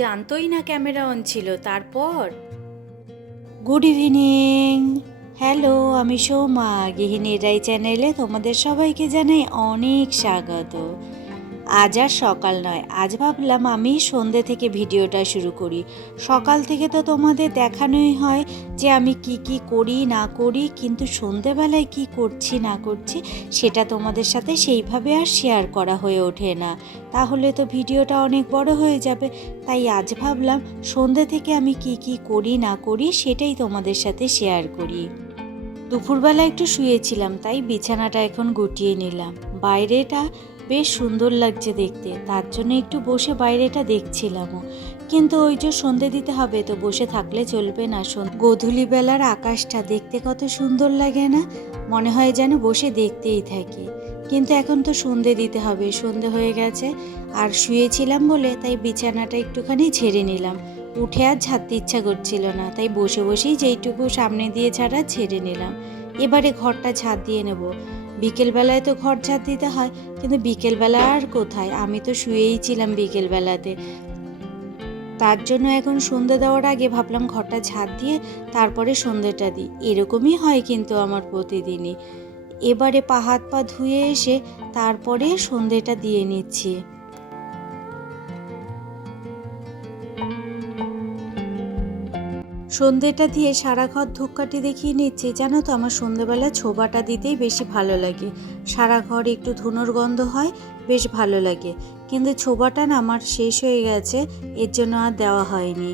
জানতোই না camera on ছিল। তারপর গুড ইভিনিং। হ্যালো, আমি সৌমা। গৃহিণীর রাই চ্যানেলে তোমাদের সবাইকে জানাই অনেক স্বাগত। আজ আর সকাল নয়, আজ ভাবলাম আমি সন্ধ্যে থেকে ভিডিওটা শুরু করি। সকাল থেকে তো তোমাদের দেখানোই হয় যে আমি কি কি করি না করি, কিন্তু সন্ধ্যেবেলায় কি করছি না করছি সেটা তোমাদের সাথে সেইভাবে আর শেয়ার করা হয়ে ওঠে না, তাহলে তো ভিডিওটা অনেক বড় হয়ে যাবে। তাই আজ ভাবলাম সন্ধ্যে থেকে আমি কি কি করি না করি সেটাই তোমাদের সাথে শেয়ার করি। দুপুরবেলা একটু শুয়েছিলাম, তাই বিছানাটা এখন গুটিয়ে নিলাম। বাইরেটা বেশ সুন্দর লাগছে দেখতে, তার জন্য একটু বসে বাইরেটা দেখছিলামও। কিন্তু ওই যে সন্ধে দিতে হবে, তো বসে থাকলে চলবে না। গোধূলি বেলার আকাশটা দেখতে কত সুন্দর লাগে না, মনে হয় যেন বসে দেখতেই থাকি। কিন্তু এখন তো সন্ধে দিতে হবে, সন্ধে হয়ে গেছে। আর শুয়েছিলাম বলে তাই বিছানাটা একটুখানি ঝেড়ে নিলাম। উঠে আর ঝাড়তে ইচ্ছা করছিল না, তাই বসে বসেই যেইটুকু সামনে দিয়ে ঝাড়া ঝেড়ে নিলাম। এবারে ঘরটা ঝাড় দিয়ে নেব। বিকেলবেলায় তো ঘর ঝাড় দিতে হয়, কিন্তু বিকেলবেলা আর কোথায়, আমি তো শুয়েই ছিলাম বিকেলবেলাতে। তার জন্য এখন সন্ধে দেওয়ার আগে ভাবলাম ঘরটা ঝাড় দিয়ে তারপরে সন্ধেটা দিই। এরকমই হয় কিন্তু আমার প্রতিদিনই। এবারে পা হাত পা ধুয়ে এসে তারপরে সন্ধেটা দিয়ে নিচ্ছি। সন্ধেটা দিয়ে সারা ঘর ধূপকাঠি দেখিয়ে নিচ্ছি। জানো তো, আমার সন্ধেবেলা ছোবাটা দিতেই বেশি ভালো লাগে। সারা ঘর একটু ধুনোর গন্ধ হয়, বেশ ভালো লাগে। কিন্তু ছোবাটা না আমার শেষ হয়ে গেছে, এর জন্য আর দেওয়া হয়নি।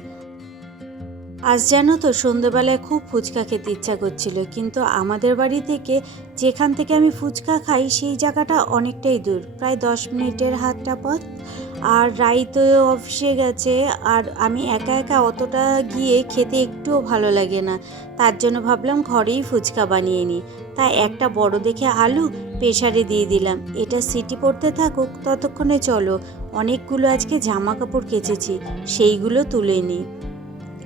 আজ জানো তো সন্ধেবেলায় খুব ফুচকা খেতে ইচ্ছা করছিল, কিন্তু আমাদের বাড়ি থেকে যেখান থেকে আমি ফুচকা খাই সেই জায়গাটা অনেকটাই দূর, প্রায় 10 মিনিটের হাঁটা পথ। আর রাই তো অফিসে গেছে, আর আমি একা একা অতটা গিয়ে খেতে একটুও ভালো লাগে না। তার জন্য ভাবলাম ঘরেই ফুচকা বানিয়ে নিই। তাই একটা বড় দেখে আলু প্রেসারে দিয়ে দিলাম, এটা সিটি পড়তে থাকুক। ততক্ষণে চলো, অনেকগুলো আজকে জামা কাপড় কেচেছি, সেইগুলো তুলে নিই।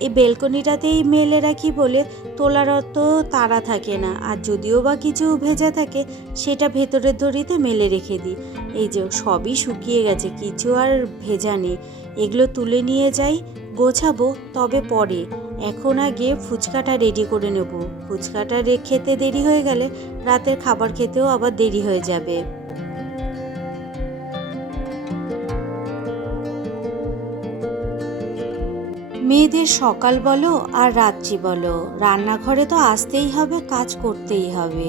এই বেলকনিটাতেই মেলে রাখি বলে তোলার অত তাড়া থাকে না, আর যদিও বা কিছু ভেজা থাকে সেটা ভেতরের দড়িতে মেলে রেখে দিই। এই যে সবই শুকিয়ে গেছে, কিছু আর ভেজা নেই। এগুলো তুলে নিয়ে যাই, গোছাবো তবে পরে। এখন আগে ফুচকাটা রেডি করে নেব। ফুচকাটা খেতে দেরি হয়ে গেলে রাতের খাবার খেতেও আবার দেরি হয়ে যাবে। মেয়েদের সকাল বলো আর রাত্রি বলো, রান্নাঘরে তো আসতেই হবে, কাজ করতেই হবে।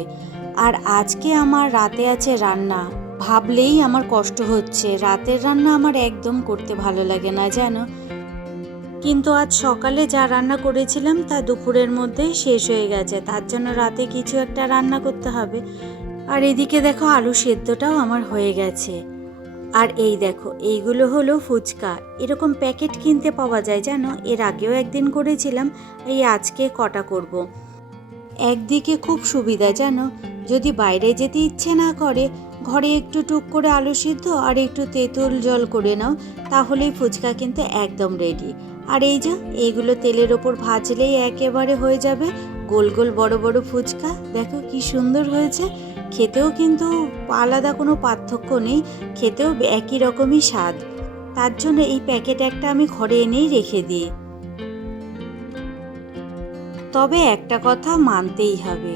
আর আজকে আমার রাতে আছে রান্না, ভাবলেই আমার কষ্ট হচ্ছে। রাতের রান্না আমার একদম করতে ভালো লাগে না জানো। কিন্তু আজ সকালে যা রান্না করেছিলাম তা দুপুরের মধ্যেই শেষ হয়ে গেছে, তার জন্য রাতে কিছু একটা রান্না করতে হবে। আর এদিকে দেখো আলু সেদ্ধটাও আমার হয়ে গেছে। আর এই দেখো, এইগুলো হলো ফুচকা। এরকম প্যাকেট কিনতে পাওয়া যায় জানো, এর আগেও একদিন করেছিলাম, এই আজকে কটা করব। একদিকে খুব সুবিধা জানো, যদি বাইরে যেতে ইচ্ছে না করে, ঘরে একটু টুক করে আলু সিদ্ধ আর একটু তেঁতুল জল করে নাও, তাহলেই ফুচকা কিন্তু একদম রেডি। আর এই যে এইগুলো তেলের ওপর ভাজলেই একেবারে হয়ে যাবে গোল গোল বড় বড় ফুচকা। দেখো কি সুন্দর হয়েছে, খেতেও কিন্তু আলাদা কোনো পার্থক্য নেই, খেতেও একই রকমই স্বাদ। তার জন্য এই প্যাকেট একটা আমি ঘরে এনেই রেখে দিই। তবে একটা কথা মানতেই হবে,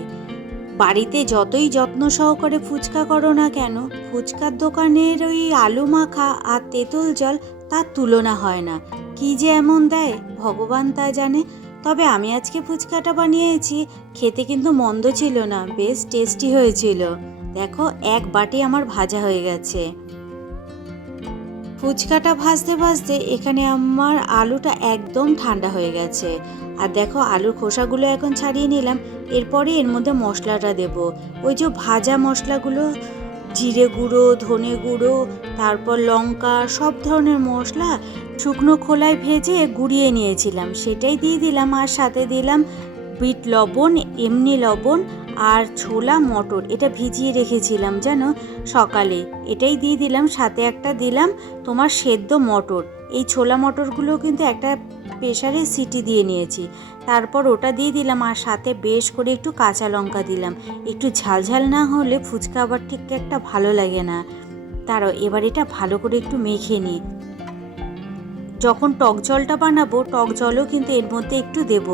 বাড়িতে যতই যত্ন সহকারে ফুচকা করো না কেন, ফুচকার দোকানের ওই আলু মাখা আর তেঁতুল জল তার তুলনা হয় না। কি যে এমন দেয় ভগবান তা জানে। তবে আমি আজকে ফুচকাটা বানিয়েছি, খেতে কিন্তু মন্দ ছিল না, বেশ টেস্টি হয়েছিল। দেখো এক বাটি আমার ভাজা হয়ে গেছে। ফুচকাটা ভাজতে ভাজতে এখানে আমার আলুটা একদম ঠান্ডা হয়ে গেছে। আর দেখো আলুর খোসাগুলো এখন ছাড়িয়ে নিলাম। এরপরে এর মধ্যে মশলাটা দেব, ওই যে ভাজা মশলাগুলো, জিরে গুঁড়ো, ধনে গুঁড়ো, তারপর লঙ্কা, সব ধরনের মশলা শুকনো খোলায় ভেজে গুঁড়িয়ে নিয়েছিলাম, সেটাই দিয়ে দিলাম। আর সাথে দিলাম বিট লবণ, এমনি লবণ, আর ছোলা মটর, এটা ভিজিয়ে রেখেছিলাম জানো সকালে, এটাই দিয়ে দিলাম। সাথে একটা দিলাম তোমার সেদ্ধ মটর। এই ছোলা মটরগুলো কিন্তু একটা প্রেসারে সিটি দিয়ে নিয়েছি, তারপর ওটা দিয়ে দিলাম। আর সাথে বেশ করে একটু কাঁচা লঙ্কা দিলাম। একটু ঝালঝাল না হলে ফুচকা আবার ঠিক একটা ভালো লাগে না। তারও এবার এটা ভালো করে একটু মেখে নিই। যখন টক জলটা বানাবো টক জলও কিন্তু এর মধ্যে একটু দেব।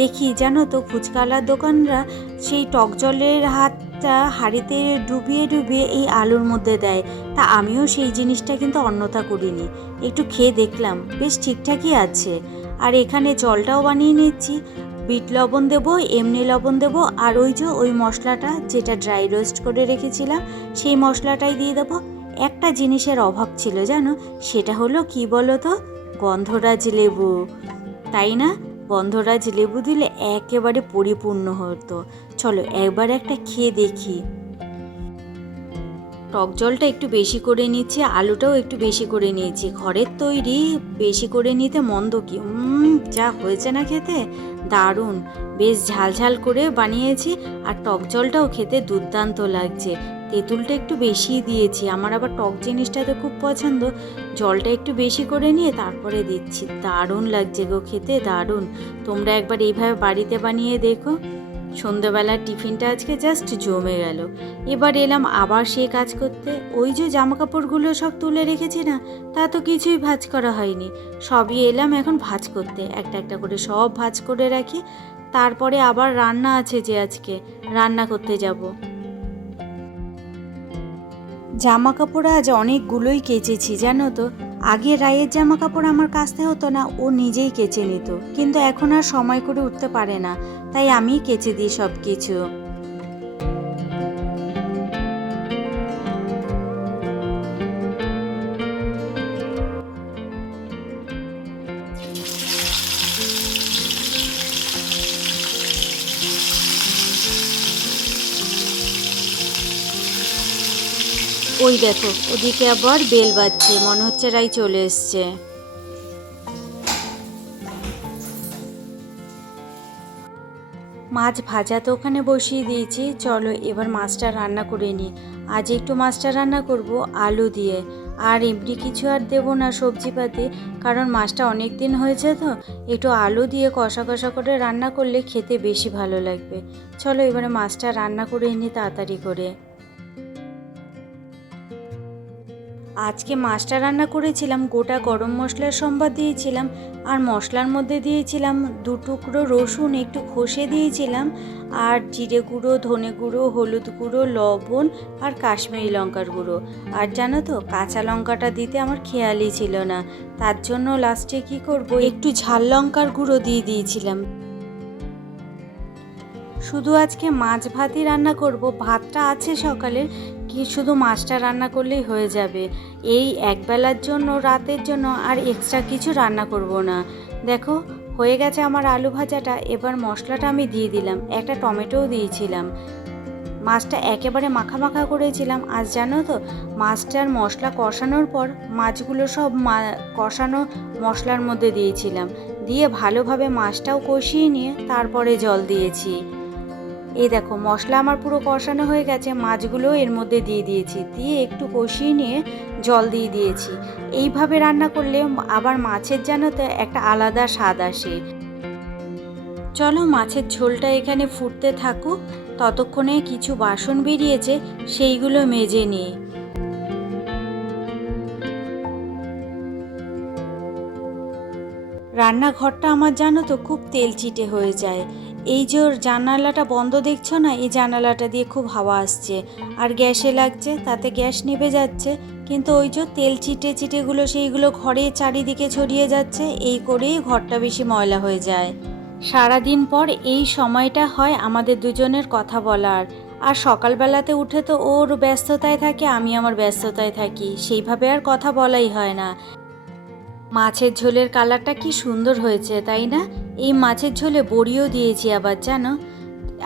দেখি জানো তো ফুচকাওয়ালার দোকানরা সেই টক জলের হাতটা হাঁড়িতে ডুবিয়ে ডুবিয়ে এই আলুর মধ্যে দেয়। তা আমিও সেই জিনিসটা কিন্তু অন্যথা করিনি, একটু খেয়ে দেখলাম বেশ ঠিকঠাকই আছে। আর এখানে জলটাও বানিয়ে নিচ্ছি। বিট লবণ দেবো, এমনি লবণ দেবো, আর ওই মশলাটা যেটা ড্রাই রোস্ট করে রেখেছিলাম সেই মশলাটাই দিয়ে দেবো। একটা জিনিসের অভাব ছিল জানো, সেটা হলো কি বলো তো, গন্ধরাজ লেবু। তাই না? গন্ধরাজ লেবু দিলে একেবারে পরিপূর্ণ হতো। চলো একবার একটা খেয়ে দেখি। টক জলটা একটু বেশি করে নিচ্ছি, আলুটাও একটু বেশি করে নিয়েছি। ঘরের তৈরি, বেশি করে নিতে মন্দ কি। যা হয়েছে না খেতে, দারুণ। বেশ ঝালঝাল করে বানিয়েছি, আর টক জলটাও খেতে দুর্দান্ত লাগছে। তেঁতুলটা একটু বেশি দিয়েছি, আমার আবার টক জিনিসটা তো খুব পছন্দ। জলটা একটু বেশি করে নিয়ে তারপরে দিচ্ছি। দারুণ লাগছে গো খেতে, দারুণ। তোমরা একবার এইভাবে বাড়িতে বানিয়ে দেখো। সন্ধ্যাবেলার টিফিনটা আজকে জাস্ট জমে গেল। এবার এলাম আবার সেই কাজ করতে। ওই যে জামা কাপড়গুলো সব তুলে রেখেছি না, তা তো কিছুই ভাঁজ করা হয়নি। সবই এলাম এখন ভাঁজ করতে, একটা একটা করে সব ভাঁজ করে রাখি। তারপরে আবার রান্না আছে, যে আজকে রান্না করতে যাব। জামা কাপড় আজ অনেকগুলোই কেচেছি জানো তো। আগে রায়ের জামা কাপড় আমার কাচতে হতো না, ও নিজেই কেচে নিত, কিন্তু এখন আর সময় করে উঠতে পারে না, তাই আমিই কেচে দিই সব কিছু। ওই দেখো ওদিকে আবার বেল বাজছে, মনে হচ্ছে রাই চলে এসছে। মাছ ভাজা তো ওখানে বসিয়ে দিয়েছি, চলো এবার মাছটা রান্না করে নিই। আজ একটু মাছটা রান্না করব আলু দিয়ে, আর এমনি কিছু আর দেবো না সবজিপাতি, কারণ মাছটা অনেক দিন হয়েছে তো। একটু আলু দিয়ে কষা কষা করে রান্না করলে খেতে বেশি ভালো লাগবে। চলো এবারে মাছটা রান্না করে নিই তাড়াতাড়ি করে। আজকে মাছটা রান্না করেছিলাম, গোটা গরম মশলার সম্বাদ দিয়েছিলাম, আর মশলার মধ্যে দিয়েছিলাম 2 টুকরো রসুন একটু ঘষে দিয়েছিলাম, আর জিরে গুঁড়ো, ধনে গুঁড়ো, হলুদ গুঁড়ো, লবণ, আর কাশ্মীরি লঙ্কার গুঁড়ো। আর জানো তো কাঁচা লঙ্কাটা দিতে আমার খেয়ালই ছিল না, তার জন্য লাস্টে কি করব একটু ঝাল লঙ্কার গুঁড়ো দিয়ে দিয়েছিলাম। শুধু আজকে মাছ ভাতই রান্না করব, ভাতটা আছে সকালের, কি শুধু মাছটা রান্না করলেই হয়ে যাবে। এই একবেলার জন্য, রাতের জন্য আর এক্সট্রা কিছু রান্না করব না। দেখো হয়ে গেছে আমার আলু ভাজাটা। এবার মশলাটা আমি দিয়ে দিলাম, একটা টমেটোও দিয়েছিলাম। মাছটা একেবারে মাখা মাখা করেছিলাম। আজ জানো তো মাছটার মশলা কষানোর পর মাছগুলো সব কষানো মশলার মধ্যে দিয়েছিলাম, দিয়ে ভালোভাবে মাছটাও কষিয়ে নিয়ে তারপরে জল দিয়েছি। এই দেখো মশলা আমার পুরো কষানো হয়ে গেছে, মাছগুলো এর মধ্যে দিয়ে দিয়েছি, দিয়ে একটু কষিয়ে নিয়ে জল দিয়ে দিয়েছি। এইভাবে রান্না করলে আবার মাছের যেন তো একটা আলাদা স্বাদ আসে। চলো মাছের ঝোলটা এখানে ফুটতে থাকুক, ততক্ষণে কিছু বাসন বেরিয়েছে সেইগুলো মেজে নিই। রান্নাঘরটা আমার জানো তো খুব তেলচিটে হয়ে যায়। এই যে জানালাটা বন্ধ দেখছো না, এই জানালাটা দিয়ে খুব হাওয়া আসছে, আর গ্যাসে লাগছে, তাতে গ্যাস নিভে যাচ্ছে, কিন্তু ওই যে তেল চিটে চিটেগুলো সেইগুলো ঘরে চারিদিকে ছড়িয়ে যাচ্ছে, এই করেই ঘরটা বেশি ময়লা হয়ে যায়। সারাদিন পর এই সময়টা হয় আমাদের দুজনের কথা বলার, আর সকালবেলাতে উঠে তো ওর ব্যস্ততায় থাকে, আমি আমার ব্যস্ততায় থাকি, সেইভাবে আর কথা বলাই হয় না। মাছের ঝোলের কালারটা কি সুন্দর হয়েছে তাই না? এই মাছের ঝোলে বড়িও দিয়েছি আবার জানো,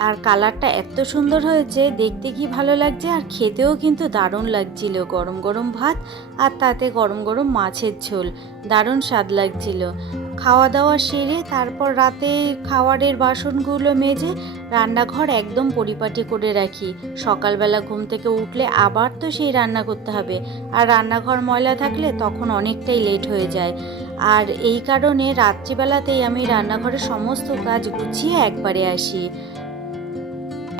আর কালারটা এত সুন্দর হয়েছে, দেখতে কি ভালো লাগছে, আর খেতেও কিন্তু দারুণ লাগছিল। গরম গরম ভাত আর তাতে গরম গরম মাছের ঝোল, দারুণ স্বাদ লাগছিল। খাওয়া দাওয়া সেরে তারপর রাতে খাওয়ারের বাসনগুলো মেজে রান্নাঘর একদম পরিপাটি করে রাখি। সকালবেলা ঘুম থেকে উঠলে আবার তো সেই রান্না করতে হবে, আর রান্নাঘর ময়লা থাকলে তখন অনেকটাই লেট হয়ে যায়। আর এই কারণে রাত্রিবেলাতেই আমি রান্নাঘরের সমস্ত কাজ গুছিয়ে একবারে আসি।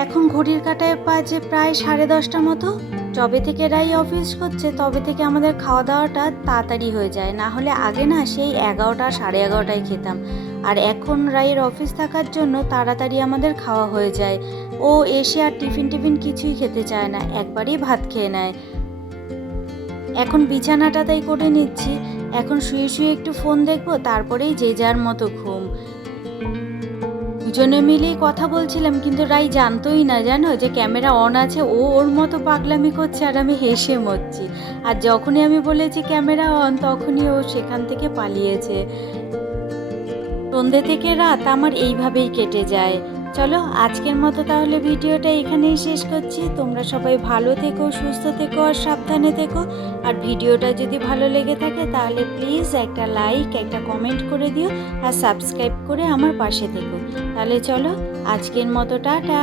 এখন ঘড়ির কাঁটায় বাজে প্রায় 10:30 মতো। যবে থেকে রাই অফিস করছে তবে থেকে আমাদের খাওয়া দাওয়াটা তাড়াতাড়ি হয়ে যায়, না হলে আগে না সেই 11টা 11:30টায় খেতাম। আর এখন রাইয়ের অফিস থাকার জন্য তাড়াতাড়ি আমাদের খাওয়া হয়ে যায়। ও এসে আর টিফিন কিছুই খেতে চায় না, একবারই ভাত খেয়ে নেয়। এখন বিছানাটা তাই করে নিচ্ছি। এখন শুয়ে শুয়ে একটু ফোন দেখবো, তারপরেই যে যার মতো ঘুম। দুজনে মিলেই কথা বলছিলাম, কিন্তু রাই জানতোই না জানো যে ক্যামেরা অন আছে। ও ওর মতো পাগলামি করছে আর আমি হেসে মরছি। আর যখনই আমি বলেছি ক্যামেরা অন, তখনই ও সেখান থেকে পালিয়েছে। সন্ধ্যে থেকে রাত আমার এইভাবেই কেটে যায়। চলো আজকের মতো তাহলে ভিডিওটা এখানেই শেষ করছি। তোমরা সবাই ভালো থেকো, সুস্থ থেকো আর সাবধানে থেকো। আর ভিডিওটা যদি ভালো লেগে থাকে তাহলে প্লিজ একটা লাইক, একটা কমেন্ট করে দিও আর সাবস্ক্রাইব করে আমার পাশে থেকো। তাহলে চলো আজকের মতো টাটা।